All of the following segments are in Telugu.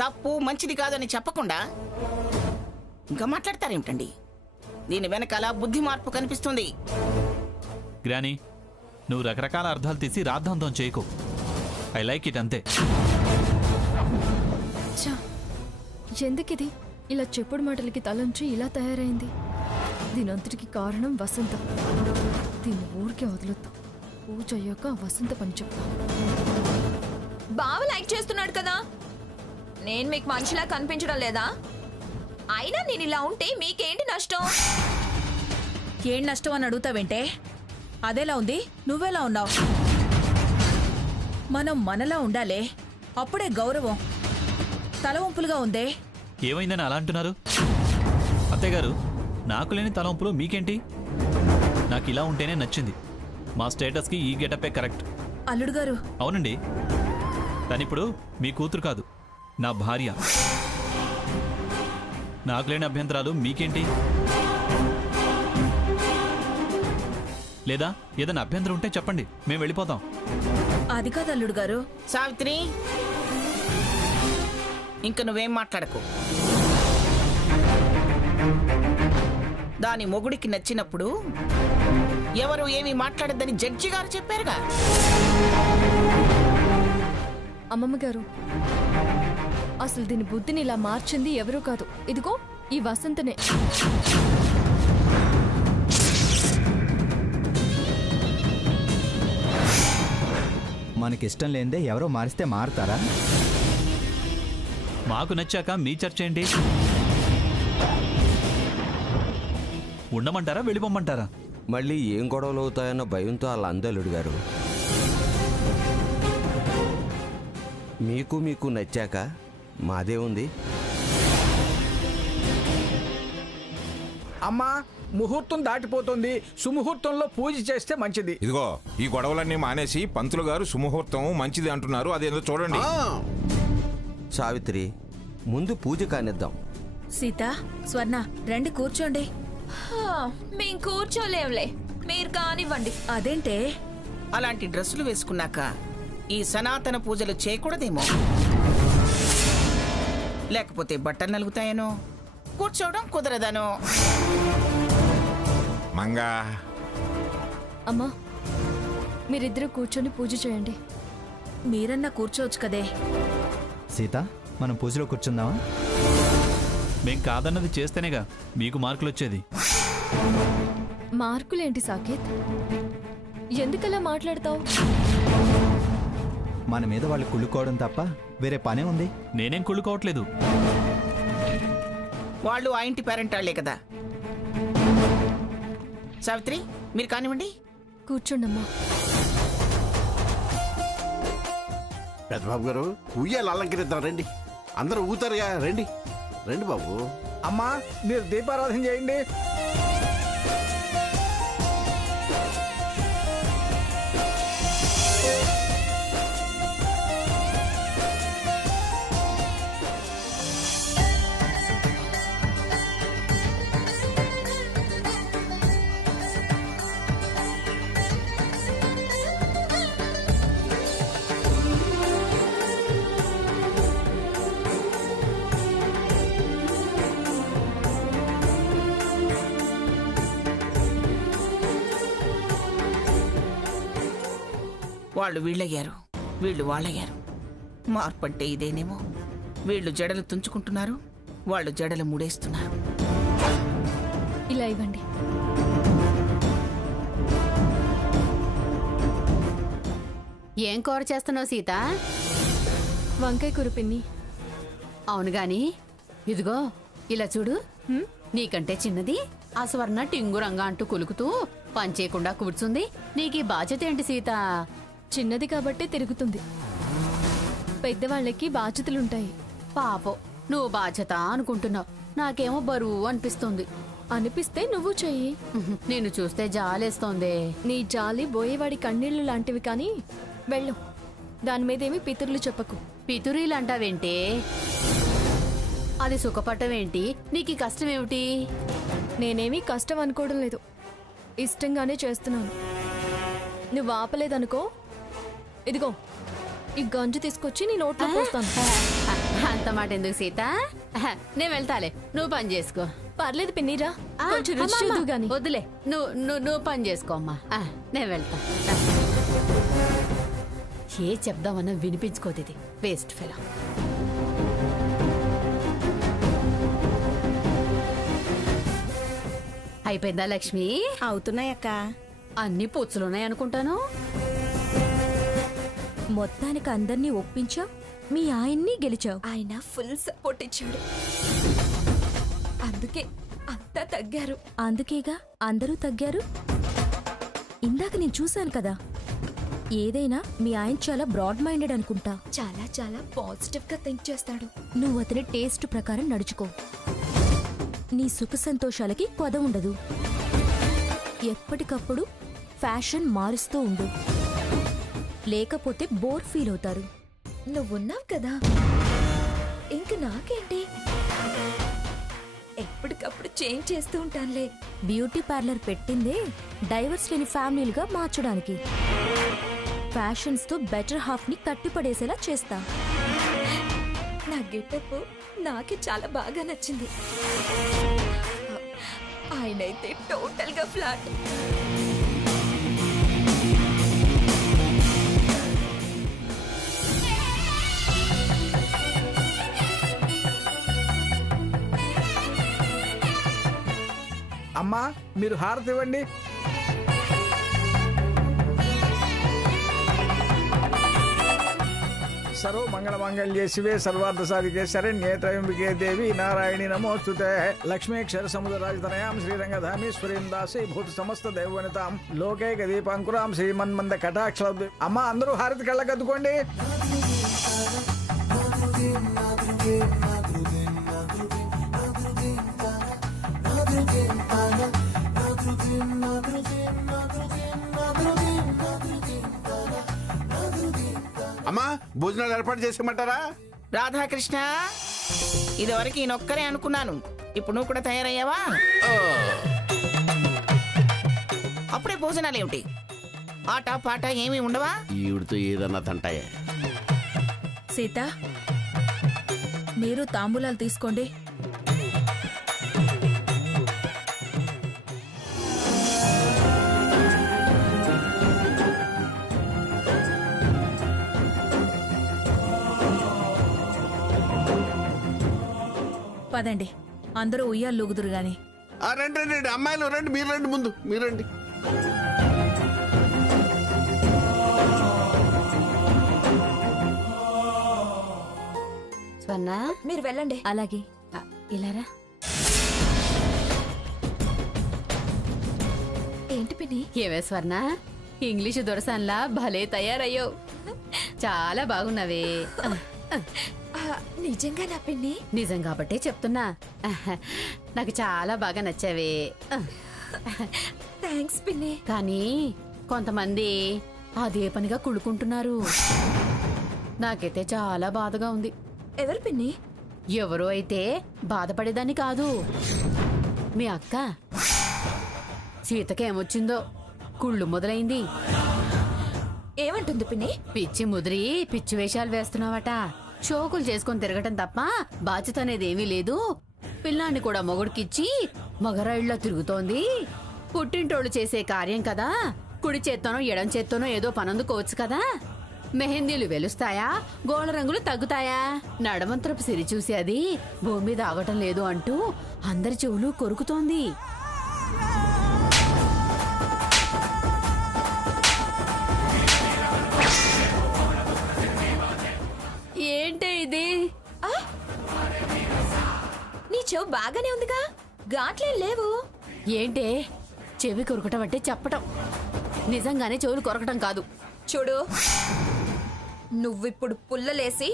తప్పు మంచిది కాదని చెప్పకుండా ఇంకా మాట్లాడతారేమిటండి? దీని వెనకాల బుద్ధి మార్పు కనిపిస్తుంది. గ్రానీ, నువ్వు రకరకాల అర్థాలు తీసి రాద్ధాంతం చేయకు. ఐ లైక్ ఇట్ అంతే. ఎందుకిది ఇలా చెప్పుడు మాటలకి తలంచి ఇలా తయారైంది? దీనంతటికి కారణం వసంత. దీన్ని ఊరికే వదలొద్దు. పూజ అయ్యాక వసంత పని చెప్తా. బావ లైక్ చేస్తున్నాడు కదా, నేను మీకు మనిషిలా కనిపించడం లేదా? అయినా నేను ఇలా ఉంటే మీకేంటి నష్టం? ఏం నష్టం అని అడుగుతావేంటే? అదేలా ఉంది, నువ్వెలా ఉన్నావు? మనం మనలా ఉండాలే, అప్పుడే గౌరవం. తలవంపులుగా ఉందే. ఏమైందని అలా అంటున్నారు? అత్తయ్యగారు, నాకు లేని తలంపులు మీకేంటి? నాకు ఇలా ఉంటేనే నచ్చింది. మా స్టేటస్కి ఈ గెటపే కరెక్ట్. అల్లుడు గారు. అవునండి, తనిప్పుడు మీ కూతురు కాదు, నా భార్య. నాకు లేని అభ్యంతరాలు మీకేంటి? లేదా ఏదైనా అభ్యంతరం ఉంటే చెప్పండి, మేము వెళ్ళిపోతాం. అది కాదు అల్లుడు గారు. సావిత్రి, ఇంక నువ్వేం మాట్లాడకు. దాని మొగుడికి నచ్చినప్పుడు ఎవరు ఏమీ మాట్లాడద్దని జడ్జి గారు చెప్పారుగా. అమ్మమ్మ గారు, అసలు దీని బుద్ధిని ఇలా మార్చింది ఎవరూ కాదు, ఇదిగో ఈ వసంతనే. మనకిష్టం లేనిదే ఎవరో మారిస్తే మారుతారా? మాకు నచ్చాక మీ చర్చ ఏంటి? ఉండమంటారా, వెళ్ళిపోమంటారా? మళ్ళీ ఏం గొడవలు అవుతాయన్న భయంతో అలా అందలుడు గారు. మీకు నచ్చాక మాదే ఉంది. అమ్మా, ముహూర్తం దాటిపోతుంది. సుముహూర్తంలో పూజ చేస్తే మంచిది. ఇదిగో, ఈ గొడవలన్నీ మానేసి పంతులు గారు సుముహూర్తం మంచిది అంటున్నారు, అదేందో చూడండి. సావిత్రి, ముందు పూజ కానిద్దాం. సీత, స్వర్ణ, రండి కూర్చోండి. మేం కూర్చోలేంలే, మీరు కానివ్వండి. అదేంటే? అలాంటి డ్రెస్సులు వేసుకున్నాక ఈ సనాతన పూజలు చేయకూడదేమో. లేకపోతే బట్టలు నలుగుతాయనో, కూర్చోవడం కుదరదనో. మంగా, అమ్మా, మీరిద్దరూ కూర్చొని పూజ చేయండి. మీరన్నా కూర్చోవచ్చు కదే. సీత, మనం పూజలో కూర్చుందామా? మేం కాదన్నది చేస్తేనేగా మీకు మార్కులు వచ్చేది. మార్కులేంటి సాకేత్? ఎందుకలా మాట్లాడతావు? మన మీద వాళ్ళు కుళ్ళుకోవడం తప్ప వేరే పనే ఉంది. నేనేం కుళ్ళుకోవట్లేదు. వాళ్ళు ఆ ఇంటి పేరెంట్ వాళ్లే కదా. సావిత్రి, మీరు కానివ్వండి. కూర్చోండమ్మా. పెద్దబాబు గారు, ఉయ్యాలు అలంకరిద్దాం రండి. అందరూ ఊతారుగా, రండి రండి బాబు. అమ్మా, మీరు దీపారాధన చేయండి. వాళ్ళు వీళ్ళయ్యారు, వీళ్ళు వాళ్ళయ్యారు. మార్పు అంటే ఇదేనేమో. వీళ్ళు జడలు తుంచుకుంటున్నారు, వాళ్ళు జడలు ముడేస్తున్నారు. ఇలా ఇవ్వండి. ఏం కూర చేస్తున్నావు సీత? వంకాయ కూర పిన్ని. అవును గాని ఇదిగో ఇలా చూడు. నీకంటే చిన్నది ఆ స్వర్ణ టింగురంగా అంటూ కులుకుతూ పనిచేయకుండా కూర్చుంది. నీకు ఈ బాధ్యత ఏంటి సీత? చిన్నది కాబట్టే తిరుగుతుంది. పెద్దవాళ్ళకి బాధ్యతలుంటాయి. పాపం, నువ్వు బాధ్యత అనుకుంటున్నావు, నాకేమో బరువు అనిపిస్తుంది. అనిపిస్తే నువ్వు చెయ్యి. నిన్ను చూస్తే జాలేస్తోంది. నీ జాలి బోయేవాడి కన్నీళ్లు లాంటివి. కానీ వెళ్ళు, దాని మీదేమి పితురులు చెప్పకు. పితురీలంటావేంటి? అది సుఖపట్టమేంటి? నీకు కష్టం ఏమిటి? నేనేమీ కష్టం అనుకోవడం లేదు, ఇష్టంగానే చేస్తున్నాను. నువ్వు ఆపలేదనుకో, ఇదిగో ఈ గంజు తీసుకొచ్చి నీ నోట్లో పోస్తాను. అంత మాట ఎందుకు సీత? నేను వెళ్తాలే, నువ్వు పని చేసుకో. పర్లేదు పిన్నిరా, ఆ, కొంచెం రుచి అమ్మా, చూద్దు అమ్మా, గాని. వద్దులే, నువ్వు పని చేసుకో అమ్మా. నేను వెళ్తా. ఏ చెప్దామన్నా వినిపించుకోదు, ఇది వేస్ట్ ఫెలో. అయిపోయిందా లక్ష్మి? అవుతున్నాయక్క. అన్ని పుచ్చులున్నాయి అనుకుంటాను. మొత్తానికి అందరినీ ఒప్పించావు, మీ ఆయన్ని గెలిచావు. ఆయన ఫుల్ సపోర్ట్ ఇచ్చాడు, అందుకే అంతా తగ్గారు. అందుకేగా అందరూ తగ్గారు. ఇందాక నేను చూశాను కదా, ఏదైనా మీ ఆయన చాలా బ్రాడ్ మైండెడ్ అనుకుంటా. చాలా చాలా పాజిటివ్ గా థింక్ చేస్తాడు. నువ్వు అతని టేస్ట్ ప్రకారం నడుచుకో. నీ సుఖ సంతోషాలకి కొద ఉండదు. ఎప్పటికప్పుడు ఫ్యాషన్ మారుస్తూ ఉండు, లేకపోతే బోర్ ఫీల్ అవుతారు. నువ్వున్నావు కదా, ఇంక నాకేంటి? ఎప్పటికప్పుడు చేంజ్ చేస్తూ ఉంటానులే. బ్యూటీ పార్లర్ పెట్టిందే డైవర్స్ లేని ఫ్యామిలీలుగా మార్చడానికి. ఫ్యాషన్స్ తో బెటర్ హాఫ్ ని కట్టిపడేసేలా చేస్తా. నా గెటప్ నాకే చాలా బాగా నచ్చింది. ఆయనైతే టోటల్ గా ఫ్లాట్. అమ్మా మీరు హారతి ఇవ్వండి. సర్వ మంగళ మంగళ్యే శివే సర్వార్థ సాధికే శరణ్యే త్రయంబికే దేవి నారాయణి నమోస్తుతే. లక్ష్మీ క్షర సముద్ర రాజధనయాం శ్రీరంగధామేశ్వరీం దాసీ భూత సమస్త దైవనితాం లోకైక దీపాంకురాం శ్రీమన్మంద కటాక్ష. అమ్మ అందరూ హారతి కళ్ళకద్దుకోండి. అమ్మా భోజనాలు ఏర్పాటు చేసేయమంటారా? రాధాకృష్ణ, ఇదివరకు ఈయనొక్కరే అనుకున్నాను, ఇప్పుడు నువ్వు కూడా తయారయ్యావా? అప్పుడే భోజనాలు ఏమిటి? ఆట పాట ఏమీ ఉండవా? ఈవిడితో ఏదన్నా తంటాయే. సీత, మీరు తాంబూలాలు తీసుకోండి. పదండి, అందరూ ఉయ్యాలు లూగుదురు గాని. రండి రండి అమ్మాయిలు రండి, మీరు రండి, ముందు మీరు రండి. స్వర్ణ, మీరు వెళ్ళండి. అలాగే. ఇలారా. ఏంటి పిన్ని? ఏవే స్వర్ణ, ఇంగ్లీషు దొరసన్లా భలే తయారయ్యో. చాలా బాగున్నావే. నిజంగా నా పిన్ని? నిజం కాబట్టే చెప్తున్నా. నాకు చాలా బాగా నచ్చావే. థ్యాంక్స్ పిన్ని. కానీ కొంతమంది అదే పనిగా కుళ్ళుకుంటున్నారు. నాకైతే చాలా బాధగా ఉంది. ఎవరు పిన్ని? ఎవరో అయితే బాధపడేదాన్ని కాదు, మీ అక్క. సీతకేమొచ్చిందో కుళ్ళు మొదలైంది. ఏమంటుంది పిన్ని? పిచ్చి ముదిరి పిచ్చి వేషాలు వేస్తున్నావట. షోకులు చేసుకొని తిరగటం తప్ప బాధ్యత అనేది ఏమీ లేదు. పిల్లాన్ని కూడా మొగుడికిచ్చి మగరాయిళ్ళలో తిరుగుతోంది. పుట్టింటోళ్ళు చేసే కార్యం కదా, కుడి చేత్తోనో ఎడం చేత్తోనో ఏదో పనందుకోవచ్చు కదా. మెహందీలు వెలుస్తాయా, గోళ్ళ రంగులు తగ్గుతాయా, నడమంత్రపు సిరి చూసి అది భూమి మీద ఆగటం లేదు అంటూ అందరి చెవులు కొరుకుతోంది. ఏంటే ఇది? నీ చెవు బాగానే ఉందిగా, ఘాట్లేం లేవు. ఏంటే చెవి కొరకటం అంటే చెప్పటం, నిజంగానే చెవులు కొరకటం కాదు. చూడు, నువ్విప్పుడు పుల్లలేసి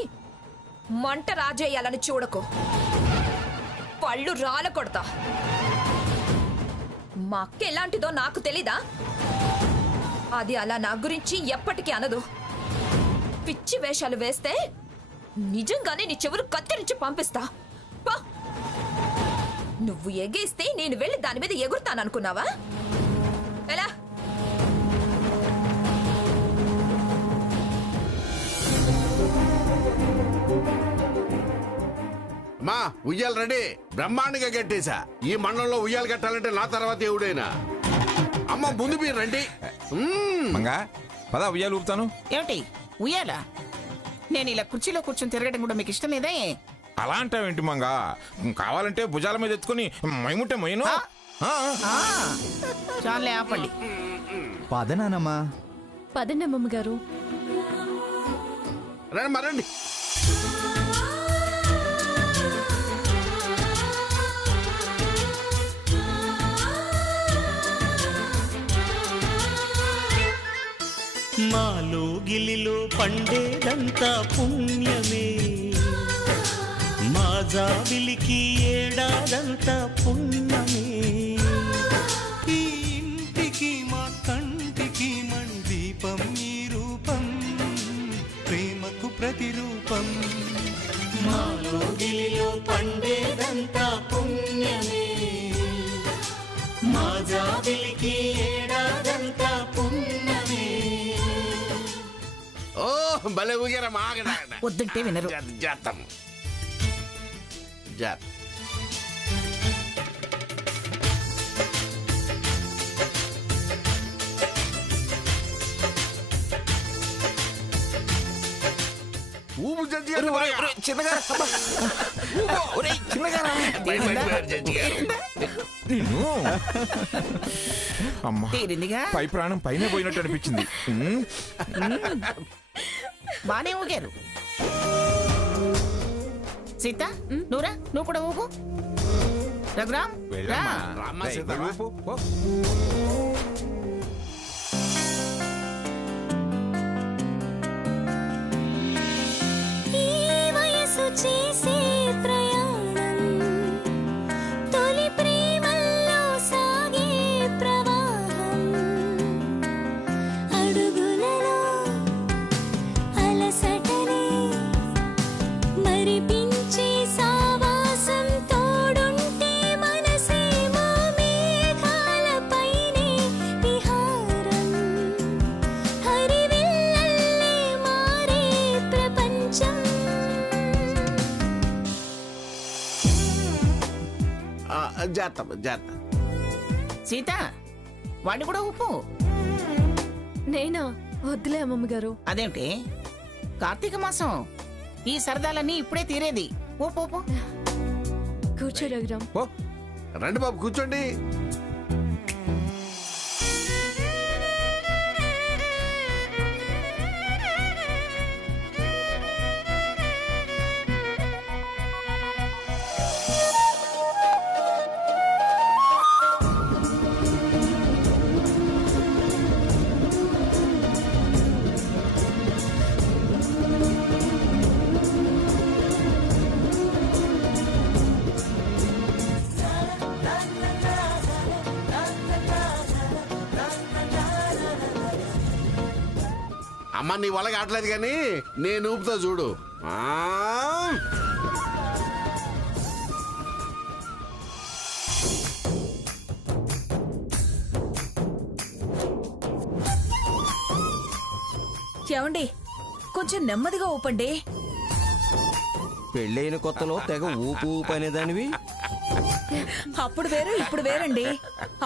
మంట రాజేయాలని చూడకు, పళ్ళు రాల కొడతా. మా అక్క ఎలాంటిదో నాకు తెలీదా? అది అలా నా గురించి ఎప్పటికీ అనదు. పిచ్చి వేషాలు వేస్తే నిజంగానే నీ చెవులు కత్తిరించి పంపిస్తా. పో. నువ్వు ఎగేస్తే నేను వెళ్ళి దాని మీద ఎగురుతాననుకున్నావా? ఎలా? అమ్మా ఉయ్యాలు రెడీ, బ్రహ్మాండంగా కట్టేశా. ఈ మండలంలో ఉయ్యాలు కట్టాలంటే నా తర్వాత ఎవడైనా. అమ్మ ముందు మీరు రండి. మంగా పద ఉయ్యాలు ఊపుతాను. ఏమిటి ఉయ్యాలా? నేను ఇలా కుర్చీలో కూర్చొని తిరగడం కూడా మీకు ఇష్టం లేదే? అలా అంటావేంటి మంగా? కావాలంటే భుజాల మీద ఎత్తుకుని మైముంటే మైను. చాలే ఆపండి. పదనానమ్మా. పదండి అమ్మమ్మ గారు. రండి మరండి. మాలో గిలిలో పండేదంతా పుణ్యమే, మా జాబిలికి ఏడాదంతా పుణ్యమే. ఈ ఇంటికి మా కంటికి మణిదీపం ఈ రూపం, ప్రేమకు ప్రతిరూపం. మాలో గిలిలో పండేదంతా పుణ్యమే, మా జాబిలికి ఏడాదంతా పుణ్యమే. ఓ భలే ఊగారా మాగడా. వద్దంటే వినరు. చేస్తాం. ఊపు జడ్జి గారు. చిన్నగా నిన్ను అమ్మా తీరిందిగా. పై ప్రాణం పైన పోయినట్టు అనిపించింది. బానే ఊగారు. సీత నువ్వురా, నువ్వు కూడా ఊగు. రఘురామ్ రా. చేసే ప్రయాణం తొలి ప్రేమల్లో సాగే ప్రవాహం, అడుగులలో అలసటనే మరిపించే సావాసం తోడుంటే మనసేమో మేఘాలపైనే విహారం, హరివిల్లల్లే మారే ప్రపంచం. సీత వాడిని కూడా ఊపు. నేనా? వద్దులే అమ్మమ్మ గారు. అదేంటి కార్తీక మాసం, ఈ సరదాలన్నీ ఇప్పుడే తీరేది. ఊపు ఊపు. కూర్చో రఘురామ్. రండి బాబు కూర్చోండి. అమ్మ నీ వల్ల కావట్లేదు కానీ నేను ఊపుతా చూడు. ఏమండి కొంచెం నెమ్మదిగా ఊపండి. పెళ్ళైన కొత్తలో తెగ ఊపు ఊపు అనేదానివి. అప్పుడు వేరు ఇప్పుడు వేరండి.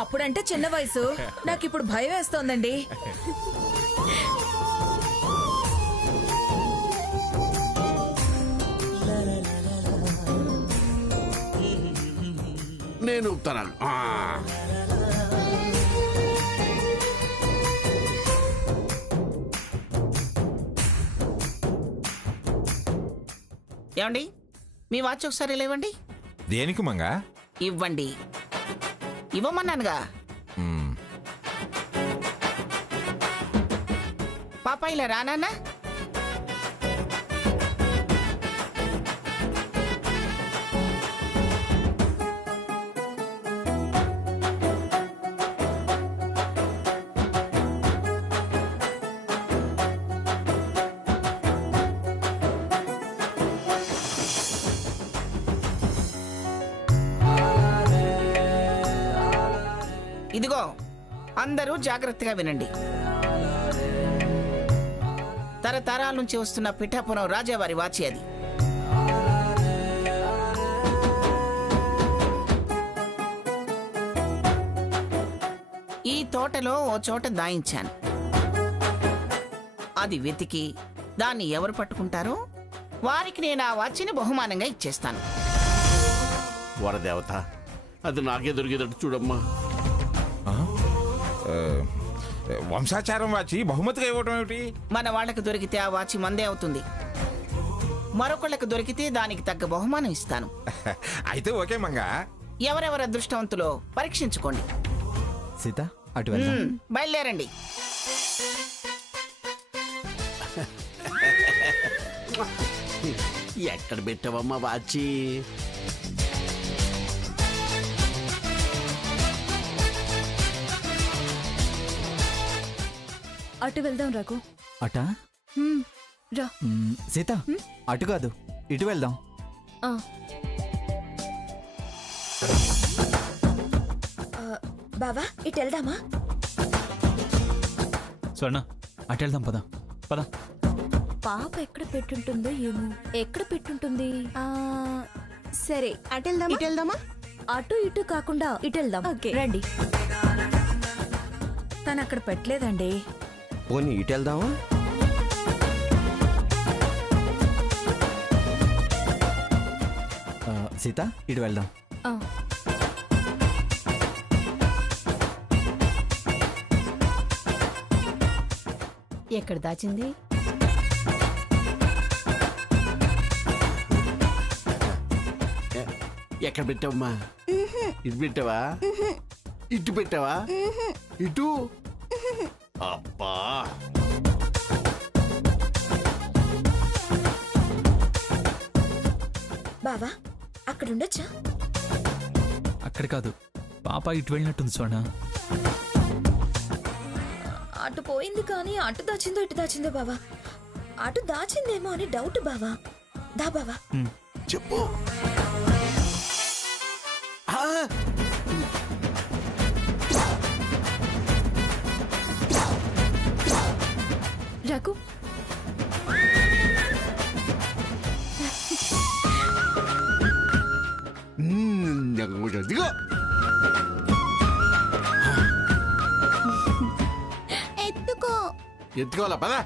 అప్పుడంటే చిన్న వయసు, నాకు ఇప్పుడు భయం వేస్తోందండి. నేను ఊపుతాను. ఏమండి మీ వాచ్ ఒకసారి లేవండి. దేనికి మంగా? ఇవ్వండి. ఇవ్వమన్నానుగా. పాప ఇలా రానా? ఇదిగో అందరూ జాగ్రత్తగా వినండి. తరతరాల నుంచి వస్తున్న పిఠాపురం రాజావారి వాచి అది. ఈ తోటలో ఓ చోట దాయించాను. అది వెతికి దాన్ని ఎవరు పట్టుకుంటారో వారికి నేను ఆ వాచిని బహుమానంగా ఇచ్చేస్తాను. వరదేవత, అది నాకే దొరికేటట్టు చూడమ్మా. వంశాచారం వాచి బహుమతిగా ఇవ్వటం ఏమిటి? మన వాళ్ళకి దొరికితే ఆ వాచి మందే అవుతుంది. మరొకళ్ళకి దొరికితే దానికి తగ్గ బహుమానం ఇస్తాను. అయితే ఓకే మంగా. ఎవరెవరు అదృష్టవంతులో పరీక్షించుకోండి. సీత, అటు వెళ్దాం. బయలుదేరండి. ఎక్కడ పెట్టావమ్మా వాచి? అటు వెళ్దాం రఘు. అటా? రా. సీత, అటు కాదు, ఇటు వెళ్దాం. బావా ఇటు వెళ్దామా? స్వర్ణ, అటు వెళ్దాం, పద పద. పాప ఎక్కడ పెట్టుంటుందో ఏమో. ఎక్కడ పెట్టుంటుంది? సరే అటు వెళ్దామా? అటు ఇటు కాకుండా ఇటు వెళ్దాం. రండి. తను అక్కడ పెట్టలేదండి. పోనీ ఇటు వెళ్దామా? సీత, ఇటు వెళ్దాం. ఎక్కడ దాచింది? ఎక్కడ పెట్టావమ్మా? ఇటు పెట్టావా? ఇటు పెట్టావా? ఇటు? అబ్బా, బావా అక్కడ ఉండొచ్చా? అక్కడ కాదు, పాప ఇటు వెళ్ళినట్టుంది స్వర్ణ. అటు పోయింది కానీ అటు దాచిందో ఇటు దాచిందో బావా. అటు దాచిందేమో అని డౌట్ బావా. దా బావా. చెప్పు. రఘు, ఇదిగో. ఎత్తుకోవాలా? పదా.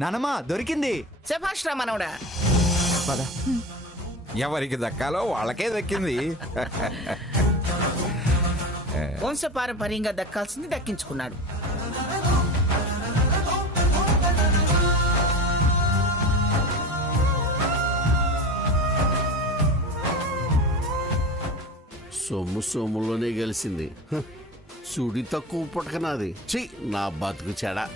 నానమ్మ, దొరికింది. శభాష్ రా మనవడా. పద. ఎవరికి దక్కాలో వాళ్ళకే దక్కింది. వంశపారంపర్యంగా దక్కాల్సింది దక్కించుకున్నాడు. సొమ్ము సొమ్ములోనే గెలిచింది. సుడి తక్కువ పుట్టకనాది. ఛీ, నా బతుకు చెడా.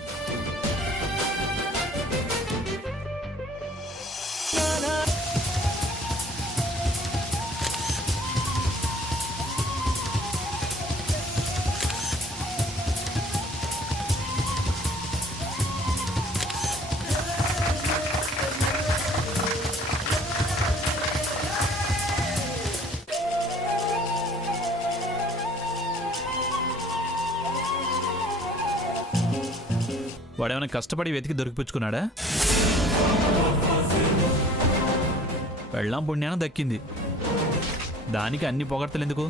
వాడేమైనా కష్టపడి వెతికి దొరికిపుచ్చుకున్నాడా? పెళ్ళాం పుణ్యాన దక్కింది, దానికి అన్ని పొగడ్తలు ఎందుకు?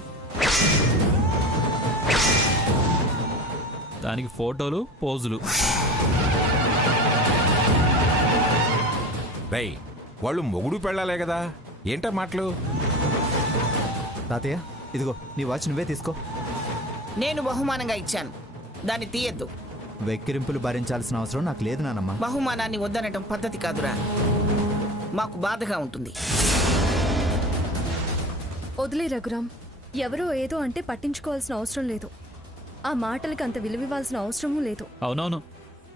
దానికి ఫోటోలు, పోజులు. రై, వాళ్ళు మొగుడు పెళ్ళాలే కదా, ఏంటా మాటలు? తాతయ్య, ఇదిగో నీ వాచ్ నువ్వే తీసుకో. నేను బహుమానంగా ఇచ్చాను, దాన్ని తీయద్దు. వెక్కిరింపులు భరించాల్సిన అవసరం నాకు లేదు నానమ్మ. బహుమానాన్ని వద్దనటం పద్ధతి కాదురా, మాకు బాధగా ఉంటుంది. వదిలే రఘురామ్. ఎవరో ఏదో అంటే పట్టించుకోవాల్సిన అవసరం లేదు. ఆ మాటలకి అంత విలువివ్వాల్సిన అవసరమూ లేదు. అవునవును,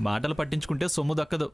మాటలు పట్టించుకుంటే సొమ్ము దక్కదు.